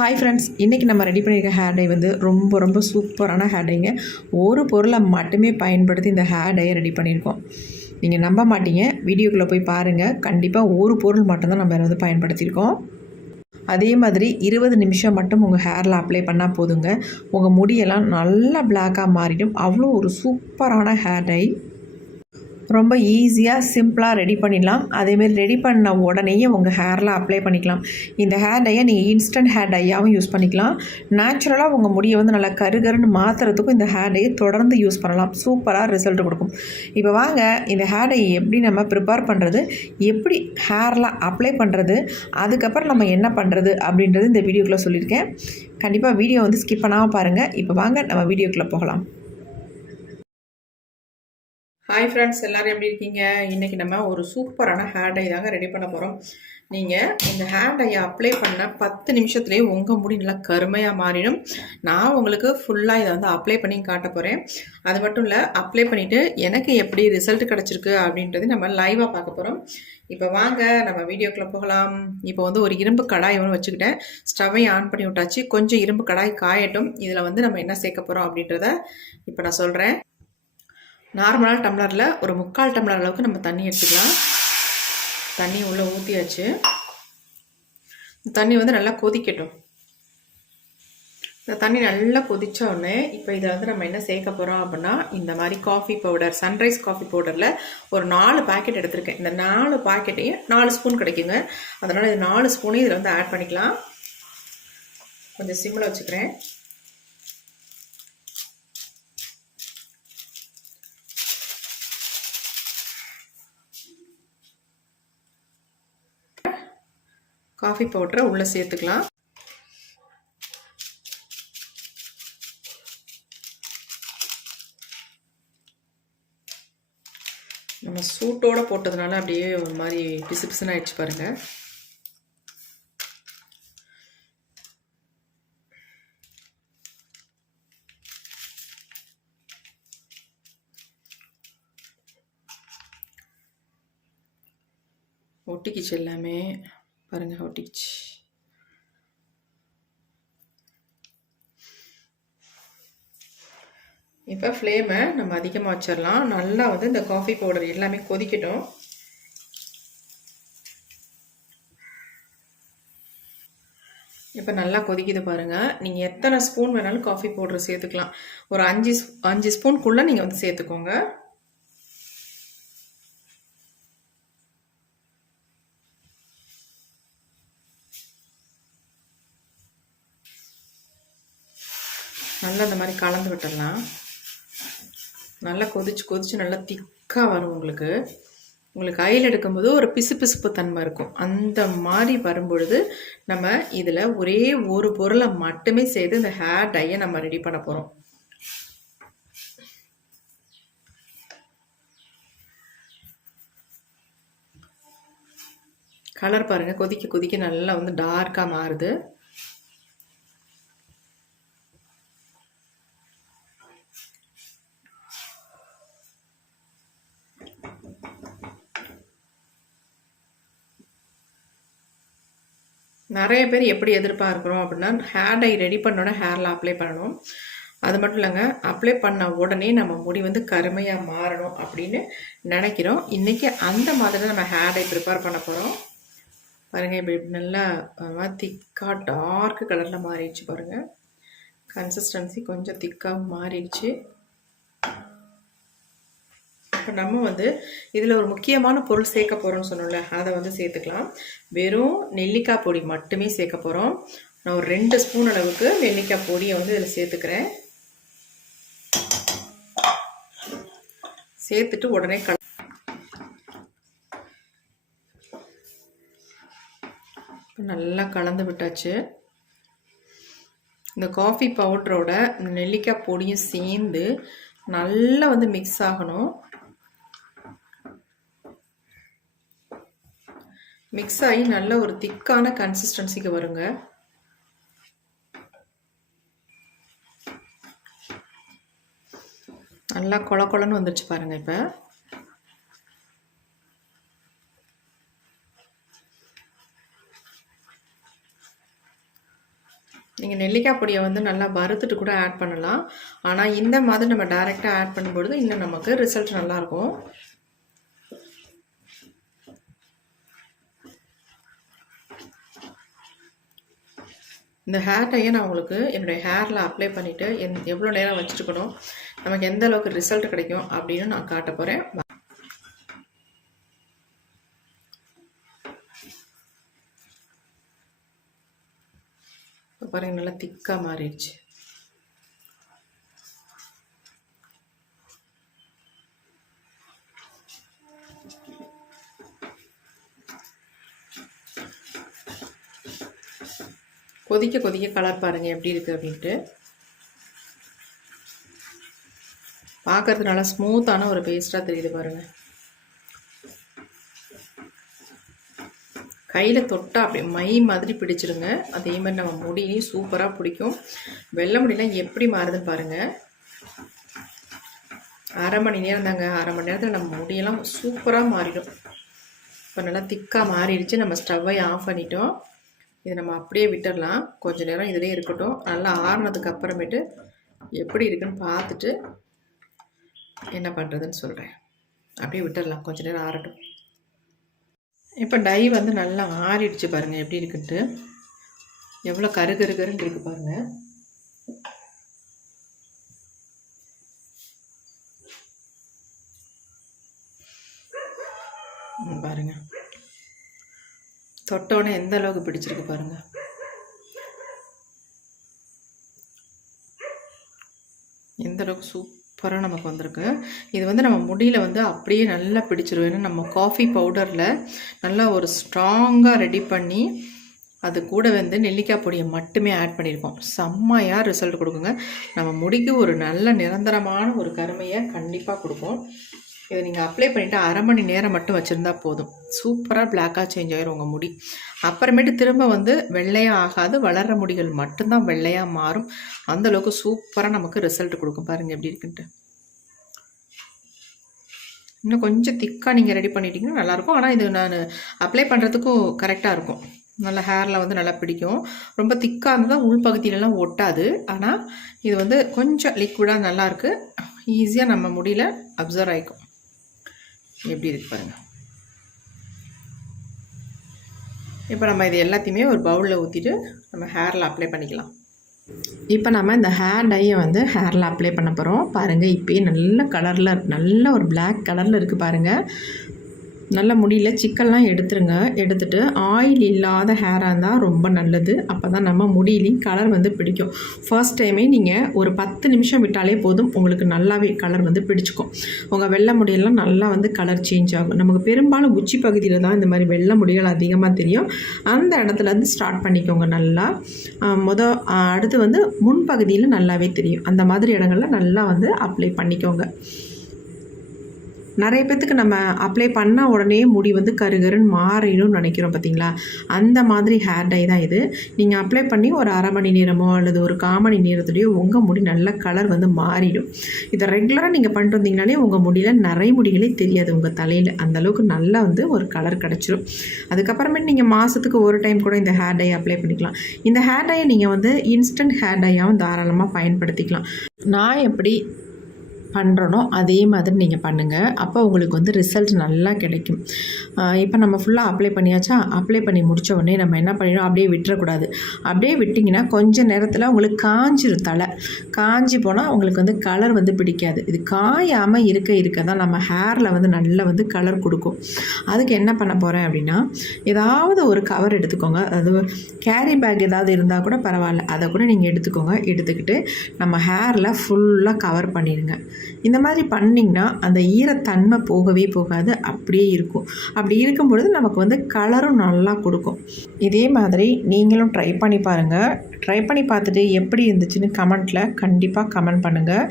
Hi friends, இன்றைக்கி நம்ம ready பண்ணியிருக்க ஹேர் டை வந்து ரொம்ப சூப்பரான ஹேர் டைங்க. ஒரு பொருளை மட்டுமே பயன்படுத்தி இந்த ஹேர் டையை ரெடி பண்ணியிருக்கோம். நீங்கள் நம்ப மாட்டீங்க, வீடியோக்குள்ளே போய் பாருங்கள். கண்டிப்பாக ஒரு பொருள் மட்டும்தான் நம்ம வந்து பயன்படுத்தியிருக்கோம். அதே மாதிரி 20 நிமிஷம் மட்டும் உங்கள் ஹேரில் அப்ளை பண்ணால் போதுங்க. உங்கள் முடியெல்லாம் நல்லா பிளாக்காக மாறிடும். அவ்வளோ ஒரு சூப்பரான ஹேர் டை. ரொம்ப ஈஸியாக சிம்பிளாக ரெடி பண்ணிடலாம். அதேமாரி ரெடி பண்ண உடனேயே உங்கள் ஹேரில் அப்ளை பண்ணிக்கலாம். இந்த ஹேர் டையை நீங்கள் இன்ஸ்டன்ட் ஹேர் டையாகவும் யூஸ் பண்ணிக்கலாம். நேச்சுரலாக உங்கள் முடியை வந்து நல்லா கருகருன்னு மாற்றுறதுக்கும் இந்த ஹேர் டையை தொடர்ந்து யூஸ் பண்ணலாம். சூப்பராக ரிசல்ட் கொடுக்கும். இப்போ வாங்க இந்த ஹேர் டையை எப்படி நம்ம ப்ரிப்பேர் பண்ணுறது, எப்படி ஹேரில் அப்ளை பண்ணுறது, அதுக்கப்புறம் நம்ம என்ன பண்ணுறது அப்படின்றது இந்த வீடியோக்குள்ளே சொல்லியிருக்கேன். கண்டிப்பாக வீடியோ வந்து ஸ்கிப் பண்ணாமல் பாருங்கள். இப்போ வாங்க நம்ம வீடியோக்குள்ளே போகலாம். ஹாய் ஃப்ரெண்ட்ஸ், எல்லோரும் எப்படி இருக்கீங்க? இன்றைக்கி நம்ம ஒரு சூப்பரான ஹேர் டை தாங்க ரெடி பண்ண போகிறோம். நீங்கள் இந்த ஹேர் டையை அப்ளை பண்ண 10 நிமிஷத்துலேயே உங்கள் முடி நல்லா கருமையாக மாறிடும். நான் உங்களுக்கு ஃபுல்லாக இதை வந்து அப்ளை பண்ணி காட்ட போகிறேன். அது மட்டும் இல்லை, அப்ளை பண்ணிவிட்டு எனக்கு எப்படி ரிசல்ட் கிடச்சிருக்கு அப்படின்றது நம்ம லைவாக பார்க்க போகிறோம். இப்போ வாங்க நம்ம வீடியோக்குள்ளே போகலாம். இப்போ வந்து ஒரு இரும்பு கடாய் ஒன்று வச்சுக்கிட்டேன். ஸ்டவ்வை ஆன் பண்ணி விட்டாச்சு. கொஞ்சம் இரும்பு கடாய் காயட்டும். இதில் வந்து நம்ம என்ன சேர்க்க போகிறோம் அப்படின்றத இப்போ நான் சொல்கிறேன். நார்மலான டம்ளரில் ஒரு 3/4 டம்ளர் அளவுக்கு நம்ம தண்ணி எடுத்துக்கலாம். தண்ணி உள்ளே ஊற்றியாச்சு. தண்ணி வந்து நல்லா கொதிக்கட்டும். இந்த தண்ணி நல்லா கொதித்த உடனே இப்போ இதை வந்து நம்ம என்ன சேர்க்க போகிறோம் அப்படின்னா, இந்த மாதிரி காஃபி பவுடர், சன்ரைஸ் காஃபி பவுடரில் ஒரு 4 பாக்கெட் எடுத்திருக்கேன். இந்த 4 பாக்கெட்டையும் 4 ஸ்பூன் கிடைக்குங்க. அதனால் இது 4 ஸ்பூனையும் இதில் வந்து ஆட் பண்ணிக்கலாம். கொஞ்சம் சிம்மில் வச்சுக்கிறேன். காஃபி பவுடரை உள்ளே சேர்த்துக்கலாம். நம்ம சூட்டோடு போட்டதுனால அப்படியே ஒரு மாதிரி பிசு பிசுன்னு ஆயிடுச்சு பாருங்கள். ஒட்டிக்கிச்சு எல்லாமே பாருங்கள், ஒட்டிக்கிச்சு. இப்போ ஃப்ளேமை நம்ம அதிகமாக வச்சிடலாம். நல்லா வந்து இந்த காஃபி பவுடர் எல்லாமே கொதிக்கட்டும். இப்போ நல்லா கொதிக்குது பாருங்கள். நீங்கள் எத்தனை ஸ்பூன் வேணாலும் காஃபி பவுடர் சேர்த்துக்கலாம். ஒரு 5 ஸ்பூனுக்குள்ளே நீங்கள் வந்து சேர்த்துக்கோங்க. நல்லா இந்த மாதிரி கலந்து விட்டுடலாம். நல்லா கொதிச்சு நல்லா திக்காக வரும். உங்களுக்கு கையில் எடுக்கும்போது ஒரு பிசுப்பு தன்மை இருக்கும். அந்த மாதிரி வரும்பொழுது நம்ம இதில் ஒரே ஒரு பொருளை மட்டுமே சேர்த்து இந்த ஹேர் டையை நம்ம ரெடி பண்ண போகிறோம். கலர் பாருங்கள், கொதிக்க நல்லா வந்து டார்க்காக மாறுது. நிறைய பேர் எப்படி எதிர்பார்க்குறோம் அப்படின்னா, ஹேர் டை ரெடி பண்ணோன்னே ஹேரில் அப்ளை பண்ணணும். அது மட்டும் இல்லைங்க, அப்ளை பண்ண உடனே நம்ம முடி வந்து கருமையாக மாறணும் அப்படின்னு நினைக்கிறோம். இன்றைக்கி அந்த மாதிரி நம்ம ஹேர் டை ப்ரிப்பேர் பண்ண போகிறோம். பாருங்கள், இப்படி நல்லா திக்காக டார்க் கலரில் மாறிடுச்சு பாருங்கள். கன்சிஸ்டன்சி கொஞ்சம் திக்காக மாறிடுச்சு. இப்போ நம்ம வந்து இதில் ஒரு முக்கியமான பொருள் சேர்க்க போகிறோம்னு சொன்னோம்ல, அதை வந்து சேர்த்துக்கலாம். வெறும் நெல்லிக்காய் பொடி மட்டுமே சேர்க்க போகிறோம். நான் ஒரு 2 ஸ்பூன் அளவுக்கு நெல்லிக்காய் பொடியை வந்து இதில் சேர்த்துக்கிறேன். சேர்த்துட்டு உடனே நல்லா கலந்து விட்டாச்சு. இந்த காஃபி பவுடரோட நெல்லிக்காய் பொடியும் சேர்ந்து நல்லா வந்து மிக்ஸ் ஆகணும். மிக்ஸ் ஆகி நல்ல ஒரு திக்கான கன்சிஸ்டன்சிக்கு வருங்க. நல்லா கொழன்னு வந்துருச்சு பாருங்க. இப்போ நீங்கள் நெல்லிக்காய் பொடியை வந்து நல்லா வறுத்துட்டு கூட ஆட் பண்ணலாம். ஆனால் இந்த மாதிரி நம்ம டைரெக்டாக ஆட் பண்ணும்பொழுது இன்னும் நமக்கு ரிசல்ட் நல்லாயிருக்கும். இந்த ஹேர் டையை நான் உங்களுக்கு என்னுடைய ஹேரில் அப்ளை பண்ணிவிட்டு எவ்வளோ நேரம் வச்சுருக்கணும், நமக்கு எந்த அளவுக்கு ரிசல்ட் கிடைக்கும் அப்படின்னு நான் காட்ட போகிறேன். பாருங்க, நல்லா திக்காக மாறிடுச்சு. கொதிக்க கொதிக்க கலர் பாருங்கள் எப்படி இருக்குது அப்படின்ட்டு. பார்க்கறது நல்லா ஸ்மூத்தான ஒரு பேஸ்ட்டாக தெரியுது பாருங்கள். கையில் தொட்டால் அப்படி மை மாதிரி பிடிச்சிருங்க. அதே மாதிரி நம்ம முடியும் சூப்பராக பிடிக்கும். வெள்ளை முடியெல்லாம் எப்படி மாறுதுன்னு பாருங்கள். அரை மணி நேரம் தாங்க, அரை மணி நேரத்தில் நம்ம முடியெல்லாம் சூப்பராக மாறிடும். இப்போ நல்லா திக்காக மாறிடுச்சு. நம்ம ஸ்டவ்வை ஆஃப் பண்ணிட்டோம். இதை நம்ம அப்படியே விட்டுடலாம். கொஞ்சம் நேரம் இதிலே இருக்கட்டும். நல்லா ஆறுனதுக்கு அப்புறமேட்டு எப்படி இருக்குன்னு பார்த்துட்டு என்ன பண்ணுறதுன்னு சொல்கிறேன். அப்படியே விட்டுடலாம், கொஞ்சம் நேரம் ஆறட்டும். இப்போ டை வந்து நல்லா ஆறிடுச்சு பாருங்கள் எப்படி இருக்குன்ட்டு. எவ்வளோ கருகருன்னு இருக்குது பாருங்கள். பாருங்க, தொட்டோன்னே எந்த அளவுக்கு பிடிச்சிருக்கு பாருங்க. எந்த அளவுக்கு சூப்பராக நமக்கு வந்திருக்கு. இது வந்து நம்ம முடியில் வந்து அப்படியே நல்லா பிடிச்சிரும். ஏன்னா நம்ம காஃபி பவுடரில் நல்லா ஒரு ஸ்ட்ராங்காக ரெடி பண்ணி அது கூட வந்து நெல்லிக்காய் பொடியை மட்டுமே ஆட் பண்ணியிருக்கோம். செம்மையாக ரிசல்ட் கொடுக்குங்க. நம்ம முடிக்கு ஒரு நல்ல நிரந்தரமான ஒரு கருமையை கண்டிப்பாக கொடுக்கும். இதை நீங்கள் அப்ளை பண்ணிவிட்டு அரை மணி நேரம் மட்டும் வச்சுருந்தா போதும். சூப்பராக பிளாக்காக சேஞ்ச் ஆகிரும் உங்கள் முடி. அப்புறமேட்டு திரும்ப வந்து வெள்ளையாக ஆகாது, வளர்கிற முடிகள் மட்டும்தான் வெள்ளையாக மாறும். அந்தளவுக்கு சூப்பராக நமக்கு ரிசல்ட் கொடுக்கும். பாருங்கள் எப்படி இருக்குன்ட்டு. இன்னும் கொஞ்சம் திக்காக நீங்கள் ரெடி பண்ணிட்டீங்கன்னா நல்லாயிருக்கும். ஆனால் இது நான் அப்ளை பண்ணுறதுக்கும் கரெக்டாக இருக்கும். நல்லா ஹேரில் வந்து நல்லா பிடிக்கும். ரொம்ப திக்காக இருந்தால் உள்பகுதியிலலாம் ஒட்டாது. ஆனால் இது வந்து கொஞ்சம் லிக்விடாக நல்லாயிருக்கு. ஈஸியாக நம்ம முடியல அப்சர்வ் ஆகிக்கும். எப்படி இருக்கு பாருங்கள். இப்போ நம்ம இது எல்லாத்தையுமே ஒரு பவுலில் ஊற்றிட்டு நம்ம ஹேரில் அப்ளை பண்ணிக்கலாம். இப்போ நம்ம இந்த ஹேர் டையை வந்து ஹேரில் அப்ளை பண்ண போகிறோம். பாருங்கள், இப்போயே நல்ல கலரில் நல்ல ஒரு பிளாக் கலரில் இருக்குது பாருங்கள். நல்ல முடியல சிக்கல்லாம் எடுத்துருங்க. எடுத்துகிட்டு ஆயில் இல்லாத ஹேராக இருந்தால் ரொம்ப நல்லது. அப்போ தான் நம்ம முடியிலையும் கலர் வந்து பிடிக்கும். ஃபர்ஸ்ட் டைமே நீங்கள் ஒரு 10 நிமிஷம் விட்டாலே போதும், உங்களுக்கு நல்லாவே கலர் வந்து பிடிச்சிக்கும். உங்கள் வெள்ளை முடியெல்லாம் நல்லா வந்து கலர் சேஞ்ச் ஆகும். நமக்கு பெரும்பாலும் உச்சி பகுதியில் தான் இந்த மாதிரி வெள்ளை முடிகள் அதிகமாக தெரியும். அந்த இடத்துலேருந்து ஸ்டார்ட் பண்ணிக்கோங்க. நல்லா அடுத்து வந்து முன்பகுதியில் நல்லாவே தெரியும். அந்த மாதிரி இடங்களில் நல்லா வந்து அப்ளை பண்ணிக்கோங்க. நிறைய பேர்த்துக்கு நம்ம அப்ளை பண்ண உடனே முடி வந்து கருகருன்னு மாறிடும்னு நினைக்கிறோம் பார்த்தீங்களா. அந்த மாதிரி ஹேர் டை தான் இது. நீங்கள் அப்ளை பண்ணி ஒரு அரை மணி நேரமோ அல்லது ஒரு 1/4 மணி நேரத்துலேயோ உங்கள் முடி நல்ல கலர் வந்து மாறிடும். இதை ரெகுலராக நீங்கள் பண்ணிட்டு வந்தீங்கனாலே உங்கள் முடியில் நிறைய முடிகளே தெரியாது உங்கள் தலையில். அந்தளவுக்கு நல்லா வந்து ஒரு கலர் கிடச்சிரும். அதுக்கப்புறமேட்டு நீங்கள் மாதத்துக்கு ஒரு டைம் கூட இந்த ஹேர் டை அப்ளை பண்ணிக்கலாம். இந்த ஹேர் டையை நீங்கள் வந்து இன்ஸ்டன்ட் ஹேர் டையாகவும் தாராளமாக பயன்படுத்திக்கலாம். நான் எப்படி பண்ணுறனோ அதே மாதிரி நீங்கள் பண்ணுங்கள். அப்போ உங்களுக்கு வந்து ரிசல்ட் நல்லா கிடைக்கும். இப்போ நம்ம ஃபுல்லாக அப்ளை பண்ணியாச்சா. அப்ளை பண்ணி முடித்த உடனே நம்ம என்ன பண்ணிடணும், அப்படியே விட்டுறக்கூடாது. அப்படியே விட்டிங்கன்னா கொஞ்சம் நேரத்தில் உங்களுக்கு காஞ்சிரும். தலை காஞ்சி போனால் உங்களுக்கு வந்து கலர் வந்து பிடிக்காது. இது காயாமல் இருக்க தான் நம்ம ஹேரில் வந்து நல்லா வந்து கலர் கொடுக்கும். அதுக்கு என்ன பண்ண போகிறேன் அப்படின்னா, ஏதாவது ஒரு கவர் எடுத்துக்கோங்க. அது கேரி பேக் ஏதாவது இருந்தால் கூட பரவாயில்ல, அதை கூட நீங்கள் எடுத்துக்கோங்க. எடுத்துக்கிட்டு நம்ம ஹேரில் ஃபுல்லாக கவர் பண்ணிடுங்க. இந்த மாதிரி பண்ணிங்கன்னா அந்த ஈரத்தன்மை போகவே போகாது, அப்படியே இருக்கும். அப்படி இருக்கும்பொழுது நமக்கு வந்து கலரும் நல்லா கொடுக்கும். இதே மாதிரி நீங்களும் ட்ரை பண்ணி பாருங்கள். ட்ரை பண்ணி பார்த்துட்டு எப்படி இருந்துச்சுன்னு கமெண்ட்டில் கண்டிப்பாக கமெண்ட் பண்ணுங்கள்.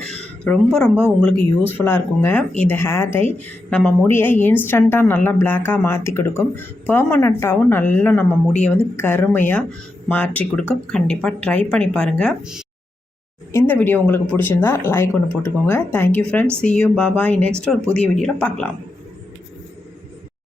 ரொம்ப உங்களுக்கு யூஸ்ஃபுல்லாக இருக்குங்க. இந்த ஹேர் டை நம்ம முடியை இன்ஸ்டண்ட்டாக நல்லா பிளாக்காக மாற்றி கொடுக்கும். பெர்மனண்ட்டாகவும் நல்லா நம்ம முடியை வந்து கருமையாக மாற்றி கொடுக்கும். கண்டிப்பாக ட்ரை பண்ணி பாருங்கள். இந்த வீடியோ உங்களுக்கு பிடிச்சிருந்தா லைக் ஒன்று போட்டுக்கோங்க. Thank you friends. see you, bye bye. Next ஒரு புதிய வீடியோவில் பார்க்கலாம்.